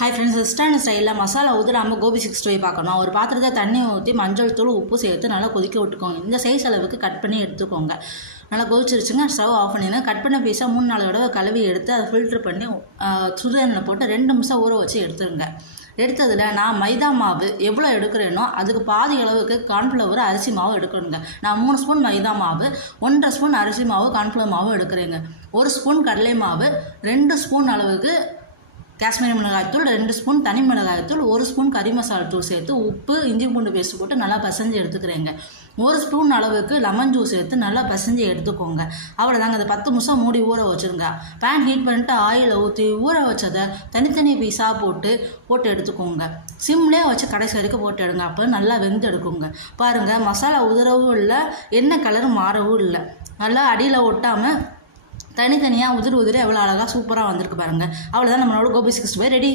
Hi friends, restaurant ஸ்டைலில் மசாலா ஊற்றாமல் கோபி 65 பார்க்கணும். ஒரு பாத்திரத்தை தண்ணி ஊற்றி மஞ்சள் தூள் உப்பு சேர்த்து நல்லா கொதிக்க விட்டுக்கோங்க. இந்த சைஸ் அளவுக்கு கட் பண்ணி எடுத்துக்கோங்க. நல்லா கொதிச்சிருச்சுங்க. ஸ்டவ் ஆஃப் பண்ணிடுங்க. கட் பண்ண பீஸாக 3-4 தடவை கழுவி எடுத்து அதை ஃபில்ட்ரு பண்ணி சுடுதண்ணில் போட்டு 2 நிமிஷம் ஊற வச்சு எடுத்துருங்க. எடுத்ததில் நான் மைதா மாவு எவ்வளோ எடுக்கிறேனோ அதுக்கு பாதி அளவுக்கு கார்ன்ஃப்ளவர் அரிசி மாவு எடுக்கணுங்க. நான் 3 ஸ்பூன் மைதா மாவு, 1.5 ஸ்பூன் அரிசி மாவு, கார்ன்ஃப்ளவர் மாவு எடுக்கிறேங்க. 1 ஸ்பூன் கடலை மாவு, 2 ஸ்பூன் அளவுக்கு காஷ்மீரி மிளகாய்த்தூள், 2 ஸ்பூன் தனி மிளகாய்த்தூள், 1 ஸ்பூன் கறி மசாலா தூள் சேர்த்து உப்பு, இஞ்சி பூண்டு பேஸ்ட் போட்டு நல்லா பசைஞ்சு எடுத்துக்கிறேங்க. 1 ஸ்பூன் அளவுக்கு லெமன் ஜூஸ் சேர்த்து நல்லா பசைஞ்சு எடுத்துக்கோங்க. அவ்வளோதாங்க. அது 10 நிமிஷம் மூடி ஊற வச்சுருங்க. பேன் ஹீட் பண்ணிட்டு ஆயிலை ஊற்றி ஊற வச்சதை தனித்தனி பீஸாக போட்டு எடுத்துக்கோங்க. சிம்லேயே வச்சு கடைசி வரைக்கும் போட்டு எடுங்க. அப்போ நல்லா வெந்து எடுக்குங்க. பாருங்கள், மசாலா உதிரவும் இல்லை, எண்ணெய் கலர் மாறவும் இல்லை. நல்லா அடியில் ஒட்டாமல் தனித்தனியாக உதிரி எவ்வளோ அழகாக சூப்பராக வந்திருக்கு பாருங்கள். அவ்வளோதான், நம்மளோட கோபி 65 ரெடி.